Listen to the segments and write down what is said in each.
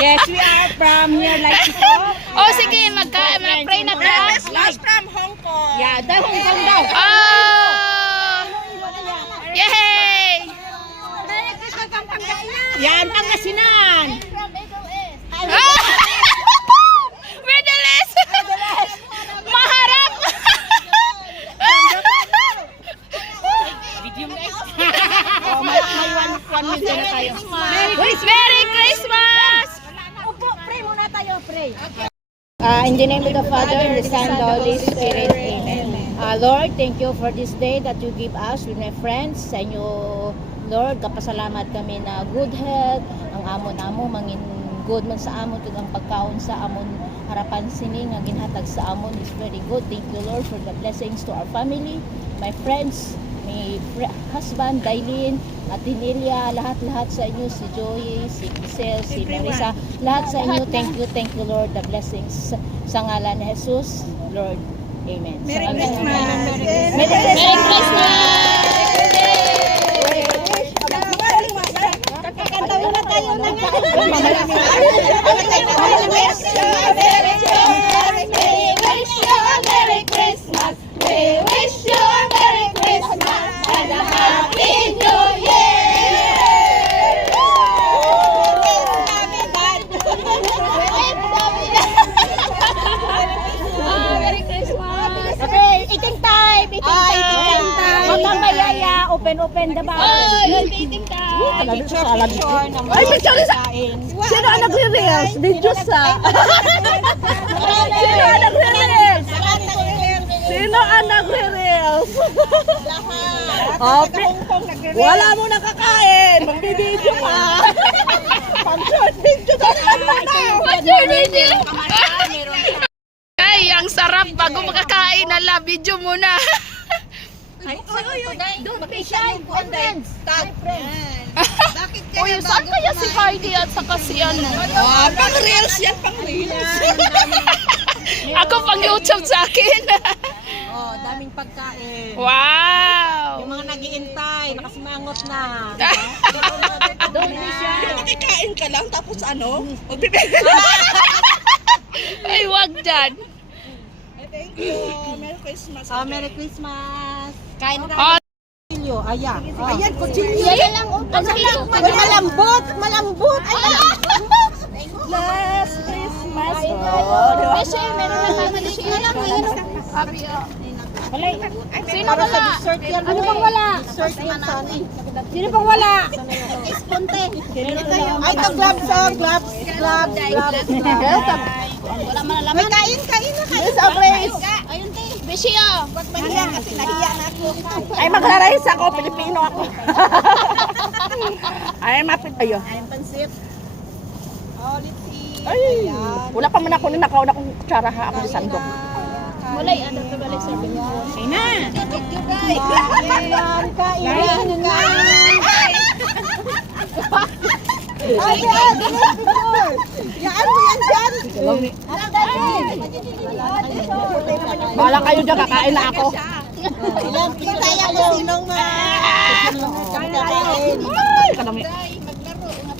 Yes, we are from here, like ito. Oh, sige, mag-pray na tayo. Last from Hong Kong. Yeah, dahil Hong Kong daw. Oh! Yay! Yan, Pangasinan. Ah! Middle East! Maharap! Oh, may one minute na tayo. Merry Christmas! Upo, pray muna tayo, pray. In the name of the Father, and the Son, and the Holy Spirit, Amen. Lord, thank you for this day that you give us with my friends. Sa inyo, Lord, kapasalamat kami na good health, ang amon-amo, mangin good man sa amon, ang pagkaon sa amon, harapan sining, ang ginhatag sa amon is very good. Thank you, Lord, for the blessings to our family, my friends, my husband, Dailin, at Inilia, lahat-lahat sa inyo, si Joey, si Giselle, si Marisa, lahat sa inyo, thank you, Lord, the blessings sa ngalan ni Jesus, Lord, Amen. Merry Sa ngalan- Christmas! Merry Christmas! Kakanta muna tayo na nga. Merry Christmas! We wish you a Merry Christmas and a Happy New Year! Merry Christmas! Okay, eating time! Eating time! Matang mayaya! Open the box! Eating time! Ay, picture sa... Sino ang nagre-reels? Video sa... Sino ang nagre-reels? Sino ang nagre-reels? Okay. Wala mo nakakain! Magbibideo ka! Pag-short video ka Ay, ang sarap bago makakain. Ala, video muna. Don't be shy, friends! Uy, saan kaya si Heidi at saka si ano? Pang reels yan, pang reels. Ako pang YouTube sa akin. Oh, daming pagkain. Wow! Yung mga nag-iintay, nakasimangot na. Don't be shy! Nakikain ka lang, tapos ano? Magbibigay. Ay, wag dyan. Thank you. Merry Christmas. Oh, Merry Christmas! Kain na. Oh, Kutsilyo, ayan. Ayan, kutsilyo. Yan lang, malambot! Malambot! Last Christmas! Beshe, meron na family siya lang. Sabi, sino wala? Ano pang wala? Sino pang wala? Ay, ito gloves oh, gloves. Wala man alaman. Kain na, kain. Yes, Abres. Ayun, te. Beshe, ah. Mahiya kasi nahiya na ako. Ay, magrarais ako, Pilipino ako. Ay, mapit ayo. Ayun, pansit. Oh, let's eat. Ay, wala pa man ako ninakaw na kung kutsara ha ako sa sandok. Wala, ano to balik sa akin. Okay na. Kain na. Ay, yaan mo yan dyan. Bahala kayo dyan, kakain na ako. Ilang tayo mo sinong kakain. Ay, kadami.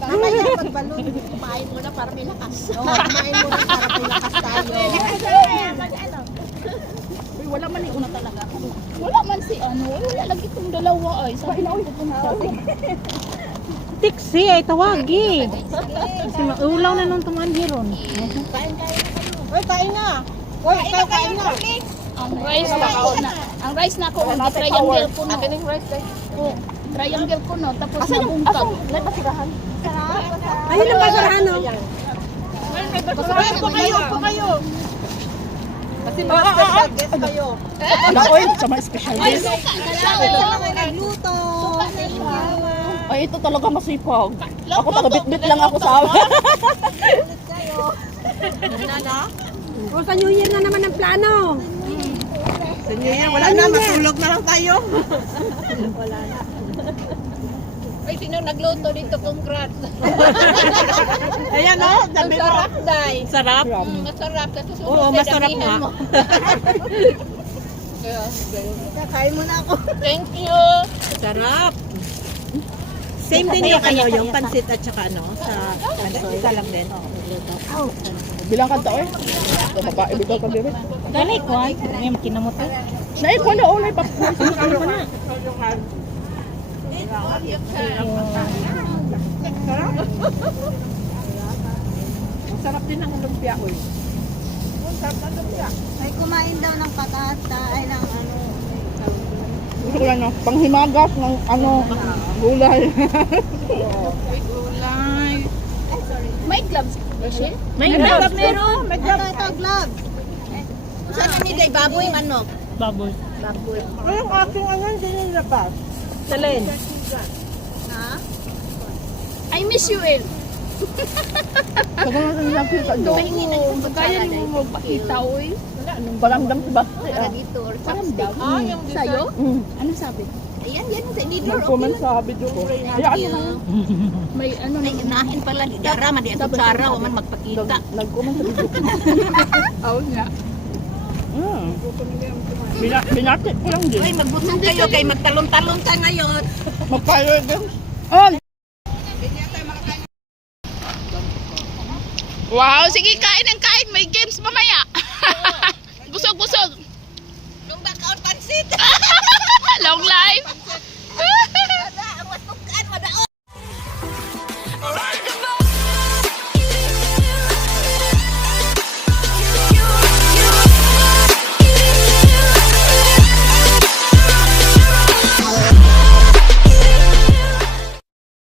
Mamaya pagbalon, kumain mo na para may lakas. Kumain mo na para may lakas tayo. Uy, wala man una talaga. Wala man si ano. Wala lagi itong dalawa ay. Sabi na pupunta. Tiksi ay tawagi. Kasi maulaw na nung tuman hiron. Uy, kain na. Uy, kain na. Ang rice na ako na. Ang rice na ako. Ang triangle ko no. Akin yung rice guys. Triangle ko no. Tapos nabungkag. May basurahan. Ayun ang basurahan, no? Basurahan po kayo, Kasi mga special guest kayo. Oy, sa mga special guest. Nagluto. Ay, ito talaga masipag. Ako taga-bit-bit lang ako sa amin. O, sa New Year na naman ang plano. Sa New Year, wala na. Matulog na lang tayo. Ay, sino nagluto dito? Congrats. Ayan, no? Ang sarap, Day. Sarap. Masarap. Katusunod Oo, masarap nga. Kaya, Kain mo na ako. thank you. Sarap. Same din yung ano, yung pansit at saka ano, sa pansoy. Isa lang din. Bilang kanta oy. Sa babae bitaw ka dire. Dali ko ay kinamot eh. Nay ko na ulay pa. Sarap din ang lumpia, oy. Ay, kumain daw ng patata, ay ng ano. Gusto ko lang no, panghimagas ng ano, gulay. May gloves. May May gloves gloves meron. Ito, glove. Saan ni day baboy manok? Baboy. Ay, yung aking ano, hindi nilabas. Salin. I miss you, El. Saka natin nakita doon. Kaya ni mo magpakita, oy. Baramdam ba? Dito, or chopstick. Sa'yo? Ano sabi? Ayan, yan. Nidor, Nag-comment sa video ko. Hayaan mo na. May ano na. Inahin pala. Dara, madi at Sara, waman magpakita. Nag-comment sa video ko. Oo nga. Binatik ko lang din. Ay, magbutong kayo kay magtalon-talon ka ngayon. Magpayo din. Oh! Wow, sige, kain ng kain. May games mamaya. Busog-busog. Nung back out pansit. Long life.